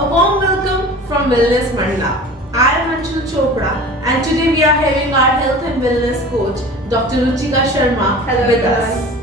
A warm welcome from Wellness Mandla. I am Anshul Chopra and today we are having our health and wellness coach Dr. Ruchika Sharma with us.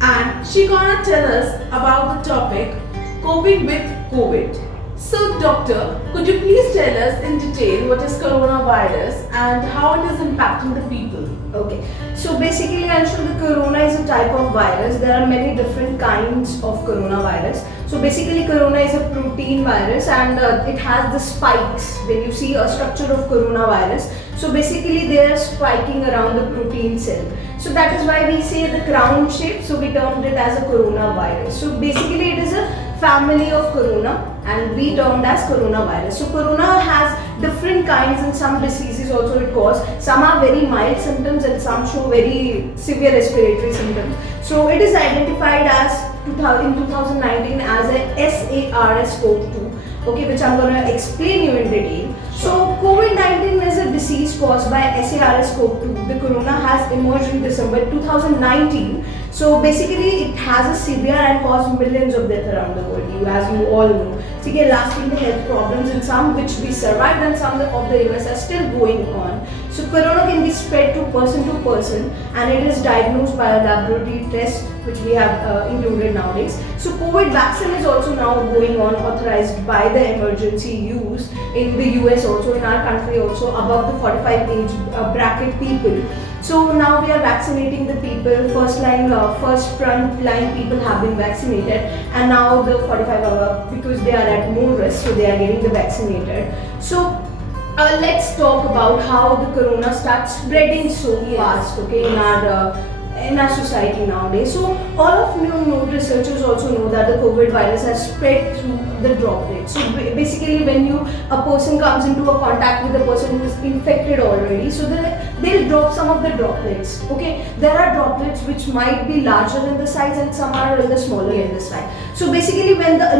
And she gonna tell us about the topic coping with COVID. So doctor, could you please tell us in detail what is coronavirus and how it is impacting the people? Okay, so basically, Anshul, the corona is a type of virus. There are many different kinds of coronavirus. So basically, corona is a protein virus and it has the spikes. When you see a structure of coronavirus, so basically they are spiking around the protein cell. So that is why we say the crown shape. So we termed it as a coronavirus. So basically, it is a family of corona and we termed as coronavirus. So corona has different kinds and some diseases also it causes. Some are very mild symptoms and some show very severe respiratory symptoms. So it is identified as in 2019 as a SARS-CoV-2, okay, which I'm going to explain you in detail. So COVID-19 is a disease caused by SARS-CoV-2. The corona has emerged in December 2019. So basically it has a severe and caused millions of deaths around the world, as you all know. So again, lasting the health problems in some which we survived and some of the illness are still going on. So corona can be spread to person and it is diagnosed by a laboratory test which we have included nowadays. So COVID vaccine is also now going on, authorized by the emergency use in the US also, in our country also, above the 45 age bracket people. So now we are vaccinating the people, first front line people have been vaccinated and now the 45 above because they are at more risk, so they are getting the vaccinated. So let's talk about how the corona starts spreading so fast, okay, in our society nowadays. So all of you know, researchers also know that the COVID virus has spread through the droplets. So basically when a person comes into a contact with a person who is infected already, so they'll drop some of the droplets, okay. There are droplets which might be larger in the size and some are in the smaller in the size. So basically when the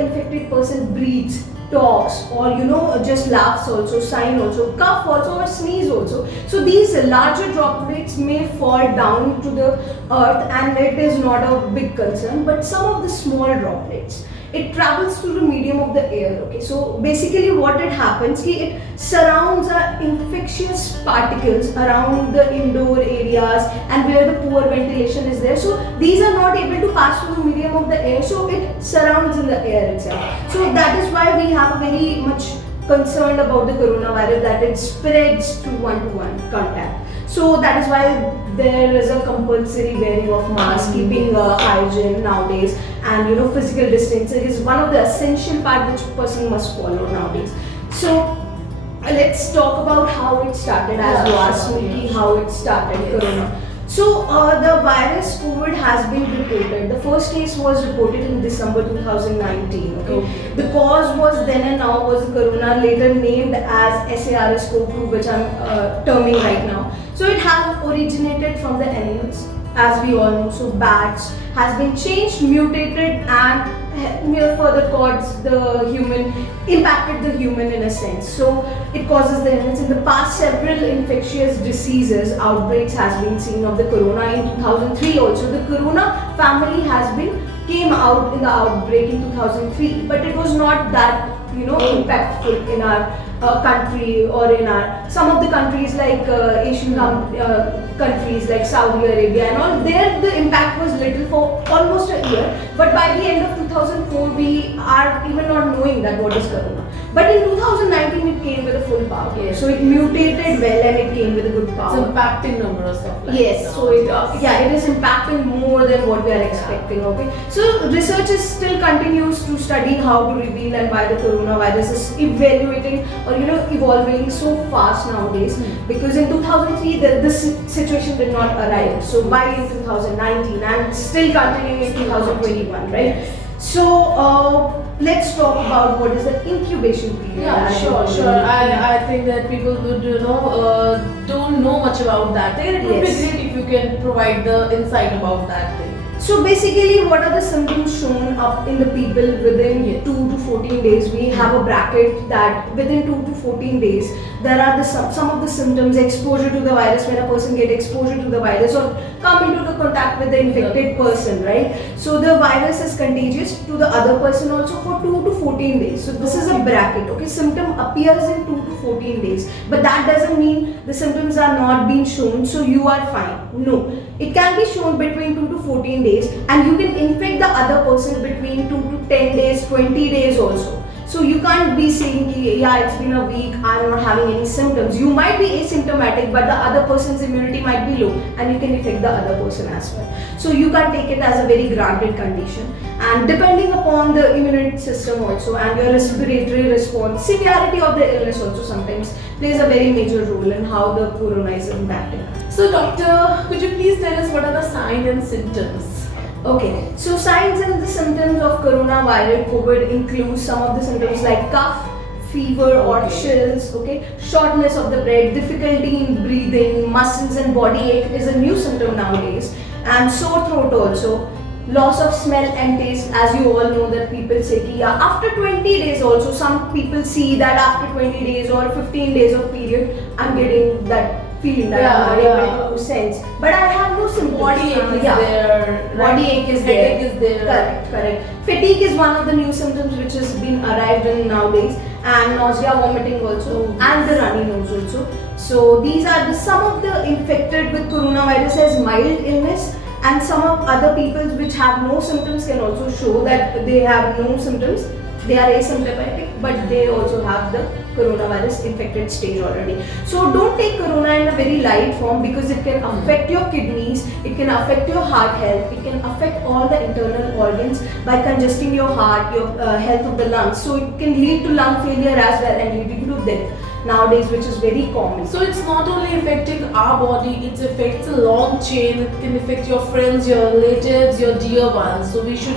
infected person breathes, talks, or just laughs also, sign also, cough also, or sneeze also, so these larger droplets may fall down to the earth and it is not a big concern. But some of the small droplets, it travels through the medium of the air, okay. So basically what it happens, it surrounds infectious particles around the indoor areas and where the poor ventilation is there. So these are not able to pass through the medium of the air, so it surrounds in the air itself. So that is why we have very much concerned about the coronavirus, that it spreads through one-to-one contact. So that is why there is a compulsory wearing of mask, keeping hygiene nowadays, and physical distancing is one of the essential part which person must follow nowadays. So let's talk about how it started, as you asked me how it started, corona. So the virus COVID has been reported. The first case was reported in December 2019. Okay. The cause was then and now was corona, later named as SARS-CoV-2, which I'm terming right now. So it has originated from the animals, as we all know. So bats has been changed, mutated, and further caused the human, impacted the human in a sense. So it causes the illness. In the past, several infectious diseases outbreaks has been seen of the corona. In 2003 also, the corona family came out in the outbreak in 2003, but it was not that impactful in our country or in some of the countries like Asian countries like Saudi Arabia and all. There the impact was little for almost a year, but by the end of 2004 we are even not knowing that what is corona. But in 2019 it came with a full power. Yes. So it mutated well and it came with a good power. It's impacting number of stuff like yes, that. So it is impacting more than what we are expecting. Okay. So research still continues to study how to reveal and why the coronavirus is evaluating or evolving so fast nowadays. Because in 2003 this situation did not arrive. So by in 2019 and still continuing in 2021, right? So let's talk about what is the incubation period. Yeah, sure. I think that people would don't know much about that. It would be great if you can provide the insight about that thing. So basically, what are the symptoms shown up in the people within 2 to 14 days? We have a bracket that within 2 to 14 days, there are some of the symptoms, exposure to the virus, when a person get exposure to the virus or come into the contact with the infected person, right? So the virus is contagious to the other person also for 2 to 14 days. So this is a bracket, okay? Symptom appears in 2 to 14 days, but that doesn't mean the symptoms are not being shown, so you are fine. No, it can be shown between 2 to 14 days, and you can infect the other person between 2 to 10 days, 20 days also. So you can't be saying, yeah, it's been a week, I'm not having any symptoms. You might be asymptomatic, but the other person's immunity might be low, and you can infect the other person as well. So you can't take it as a very granted condition. And depending upon the immune system also and your respiratory response, severity of the illness also sometimes plays a very major role in how the corona is impacting. So doctor, could you please tell us what are the signs and symptoms? Okay, so signs and the symptoms of coronavirus COVID include some of the symptoms like cough, fever or chills, okay, shortness of the breath, difficulty in breathing, muscles and body ache is a new symptom nowadays, and sore throat also, loss of smell and taste. As you all know that people say ki, yeah, after 20 days also, some people see that after 20 days or 15 days of period, I'm getting that feeling that I'm not able to sense, but I have no symptoms. Body ache is there. Body ache is there. Headache is there. Correct. Fatigue is one of the new symptoms which has been arrived in nowadays, and nausea, vomiting also, and the runny nose also. So these are some of the infected with coronavirus as mild illness, and some of other people which have no symptoms can also show that they have no symptoms. They are asymptomatic, but they also have the coronavirus infected stage already. So don't take corona in a very light form, because it can affect your kidneys, it can affect your heart health, it can affect all the internal organs by congesting your heart, your health of the lungs. So it can lead to lung failure as well and leading to death nowadays, which is very common. So it's not only affecting our body, it affects a long chain. It can affect your friends, your relatives, your dear ones. So we should,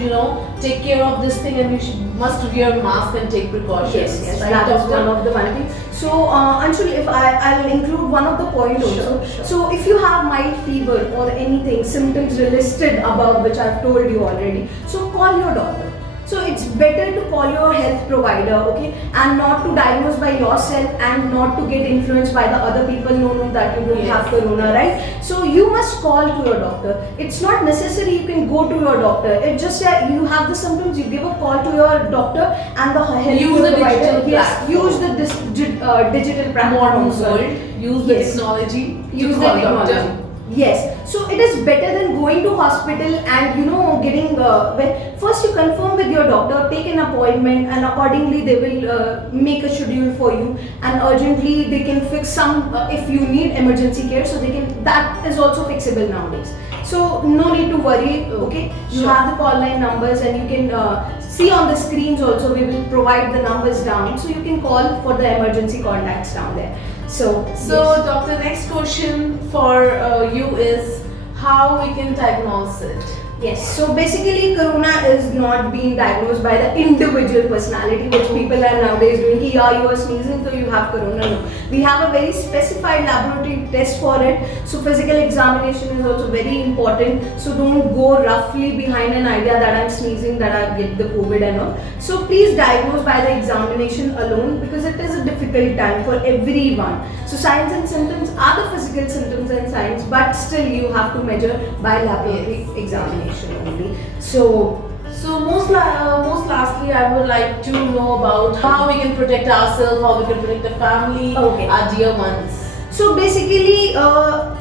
take care of this thing, and we must wear mask and take precautions. Yes, right, that is doctor? one of the one thing. So Anshul, if I'll include one of the points also. Sure. So if you have mild fever or anything, symptoms listed above which I've told you already, so call your doctor. So it's better to call your health provider, okay, and not to diagnose by yourself and not to get influenced by the other people know that you don't have corona, right? So you must call to your doctor. It's not necessary you can go to your doctor. It's just that you have the symptoms, you give a call to your doctor and the health Use the provider. digital Yes, platform. use the digital platform. Modern world, use the technology. Use to the call technology. doctor. Yes, so it is better than going to hospital and getting when first you confirm with your doctor, take an appointment, and accordingly they will make a schedule for you, and urgently they can fix some if you need emergency care. So they can, that is also fixable nowadays. So no need to worry. Okay, you Sure. have the call line numbers, and you can see on the screens also. We will provide the numbers down, so you can call for the emergency contacts down there. So yes. Doctor, next question for you is how we can diagnose it. Yes, so basically corona is not being diagnosed by the individual personality which people are nowadays doing. Ki, yeah, you are sneezing so you have corona. No. We have a very specified laboratory test for it. So physical examination is also very important. So don't go roughly behind an idea that I'm sneezing, that I get the COVID and all. So please diagnose by the examination alone, because it is a difficult time for everyone. So signs and symptoms are the physical symptoms and signs, but still you have to measure by laboratory examination only. So most lastly, I would like to know about how we can protect ourselves, how we can protect the family, Okay. our dear ones. So basically,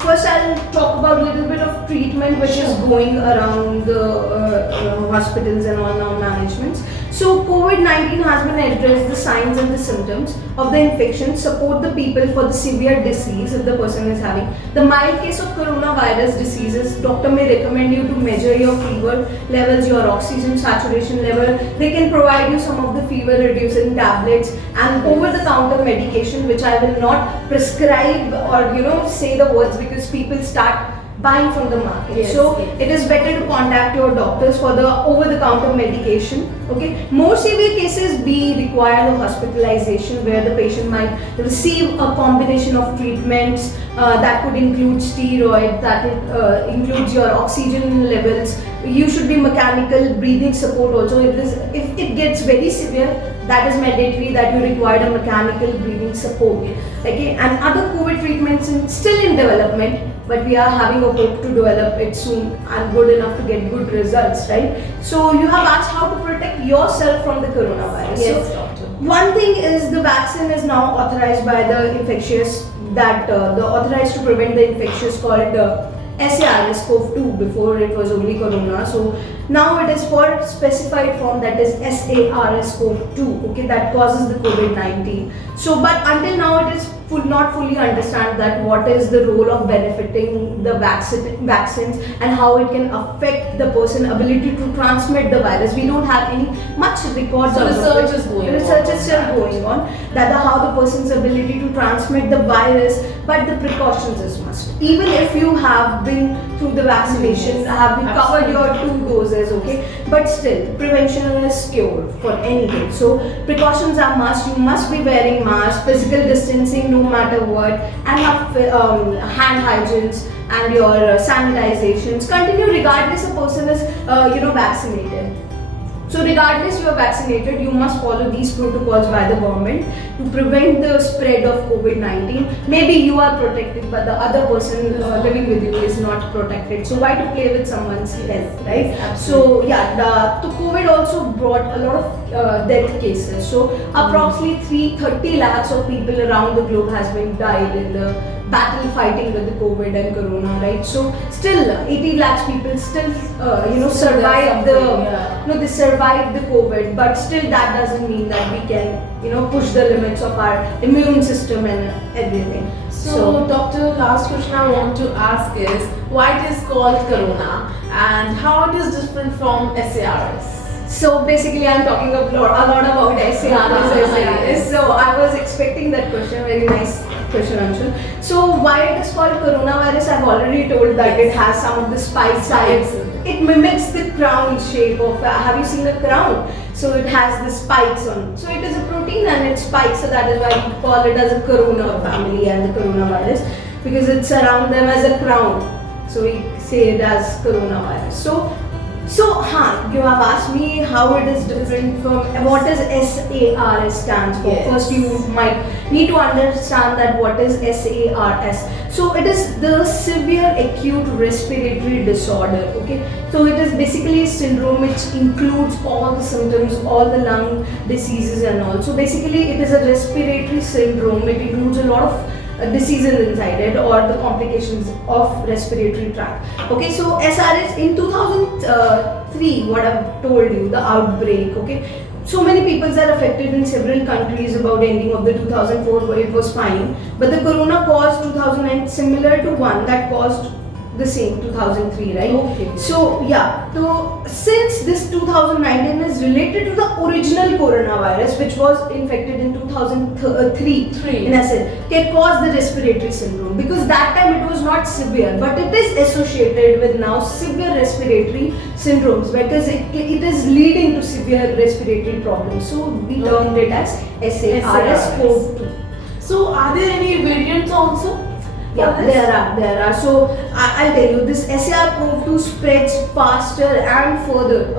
first I'll talk about a little bit of treatment which is going around the hospitals and all now managements. So COVID-19 has been addressed the signs and the symptoms of the infection, support the people for the severe disease if the person is having. The mild case of coronavirus diseases, doctor may recommend you to measure your fever levels, your oxygen saturation level. They can provide you some of the fever reducing tablets and over-the-counter medication, which I will not prescribe or say the words, because people start buying from the market. Yes, so yes. it is better to contact your doctors for the over-the-counter medication. Okay, more severe cases be require the hospitalization, where the patient might receive a combination of treatments that could include steroid, that includes your oxygen levels. You should be mechanical breathing support also. If it gets very severe, that is mandatory, that you require a mechanical breathing support. Okay, and other COVID treatments still in development, but we are having a hope to develop it soon and good enough to get good results, right? So you have asked how to protect yourself from the coronavirus. Yes, So doctor. one thing is the vaccine is now authorized by the infectious, that the authorized to prevent the infectious called SARS-CoV-2. Before it was only corona, so now it is for specified form, that is SARS-CoV-2. Okay, that causes the COVID-19. So, but until now it is not fully understand that what is the role of benefiting the vaccines and how it can affect the person ability to transmit the virus. We don't have any much records So of research it. is going Research on. is still going on, that how the person's ability to transmit the virus, but the precautions is must. Even if you have been through the vaccination, Yes, have you covered your absolutely. 2 doses, okay, but still prevention is cure for anything. So precautions are must. You must be wearing mask, physical distancing no matter what, and have hand hygienes and your sanitizations continue regardless a person is vaccinated. So regardless you are vaccinated, you must follow these protocols by the government to prevent the spread of COVID-19. Maybe you are protected, but the other person living with you is not protected. So why to play with someone's health, right? So yeah, the COVID also brought a lot of death cases. So approximately 30 lakhs of people around the globe has been died in the battle fighting with the COVID and Corona, right? So still 80 lakhs people still survive the they survived the COVID, but still that doesn't mean that we can push the limits of our immune system and everything. So, doctor, last question I want to ask is why it is called corona and how it is different from SARS? So basically, I'm talking a lot about SARS. Yes. So I was expecting that question. Very nice question, Anshul. So why it is called coronavirus? I've already told that it has some of the spike sides. It mimics the crown shape of. Have you seen a crown? So it has the spikes on. So it is a protein and it spikes. So that is why we call it as a corona family and the coronavirus, because it's around them as a crown. So we say it as coronavirus. So, you have asked me how it is different from what is SARS stands for. Yes. First, you might need to understand that what is SARS. So, it is the severe acute respiratory disorder. Okay, so it is basically a syndrome which includes all the symptoms, all the lung diseases and all. So, basically, it is a respiratory syndrome. It includes a lot of diseases inside it or the complications of respiratory tract. Okay, so SRS in 2003, what I've told you, the outbreak. Okay, so many people are affected in several countries. About ending of the 2004, it was fine, but the corona caused 2009 similar to one that caused the same 2003, right? Okay. So yeah, so since this 2019 is related to the original coronavirus, which was infected in 2003 in essence, it caused the respiratory syndrome, because that time it was not severe, but it is associated with now severe respiratory syndromes, because it is leading to severe respiratory problems. So we termed it as SARS-CoV-2. So are there any variants also? Yeah, there are. So I'll tell you, this SARS-CoV-2 spreads faster and further.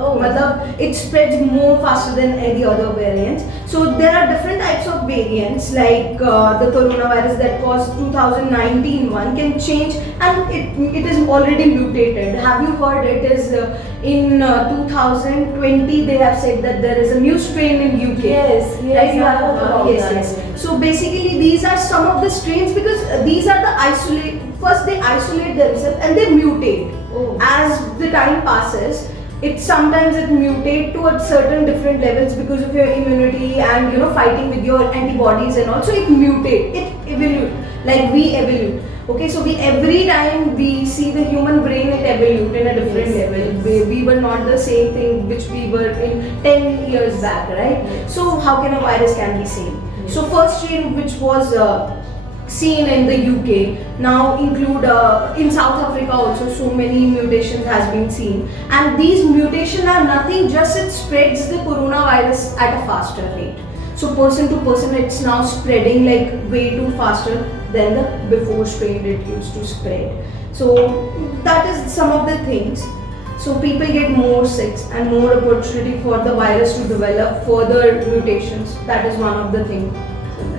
It spreads more faster than any other variants. So there are different types of variants, like the coronavirus that caused 2019 one can change, and it is already mutated. Have you heard it is in 2020 they have said that there is a new strain in UK. Yes, Right? You I have heard heard about yes, that. yes. So basically these are some of the strains, because these are the first they isolate themselves and they mutate. As the time passes, it sometimes it mutate to a certain different levels because of your immunity and fighting with your antibodies, and also it mutate, it evolute, like we evolute. Okay, so every time we see the human brain, it evolute in a different level. We were not the same thing which we were in 10 years back, right? So how can a virus can be same? So first strain which was seen in the UK now include in South Africa also, so many mutations has been seen, and these mutations are nothing, just it spreads the coronavirus at a faster rate. So person to person it's now spreading like way too faster than the before strain it used to spread. So that is some of the things. So people get more sick and more opportunity for the virus to develop further mutations. That is one of the things.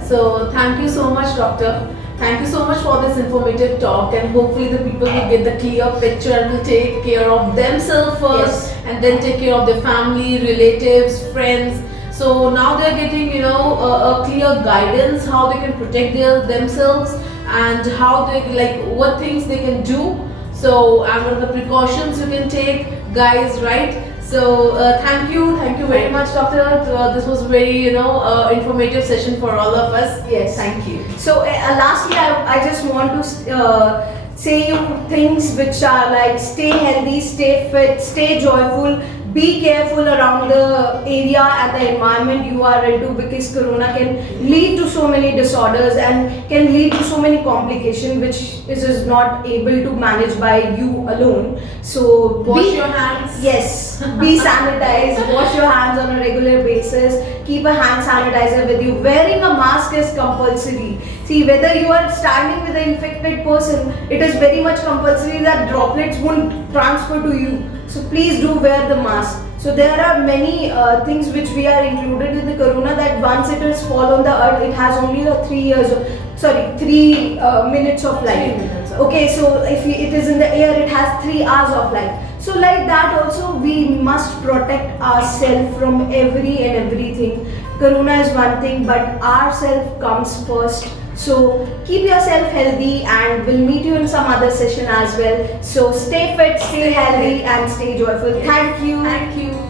So thank you so much, doctor. Thank you so much for this informative talk, and hopefully the people will get the clear picture and will take care of themselves first, Yes. and then take care of their family, relatives, friends. So now they're getting, you know, a clear guidance how they can protect themselves, and how they, like, what things they can do. So and what are the precautions you can take, guys, right? So thank you very much, doctor. This was very, you know, informative session for all of us. Yes. Thank you. So lastly, I just want to say you things which are like stay healthy, stay fit, stay joyful. Be careful around the area and the environment you are into, because corona can lead to so many disorders and can lead to so many complications which is not able to manage by you alone. So Wash your hands. Yes, be sanitized, wash your hands on a regular basis, keep a hand sanitizer with you. Wearing a mask is compulsory. See, whether you are standing with an infected person, it is very much compulsory that droplets won't transfer to you. So please do wear the mask. So there are many things which we are included in the corona, that once it is fall on the earth, it has only a 3 minutes of life. 3 minutes, Okay, so if it is in the air, it has 3 hours of life. So like that also, we must protect ourselves from every and everything. Corona is one thing, but ourself comes first. So keep yourself healthy, and we'll meet you in some other session as well. So stay fit, stay healthy, and stay joyful. Thank you. Thank you.